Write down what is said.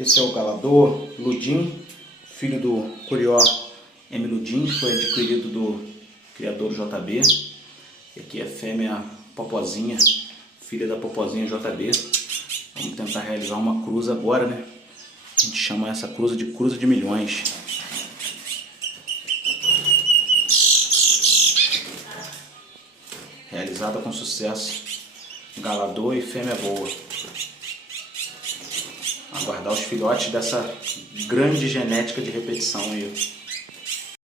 Esse é o galador Ludim, filho do Curió M. Ludim, foi adquirido do criador JB. E aqui é a fêmea Popozinha, filha da Popozinha JB. Vamos tentar realizar uma cruza agora, né? A gente chama essa cruza de milhões. Realizada com sucesso. Galador e fêmea boa. Aguardar os filhotes dessa grande genética de repetição aí.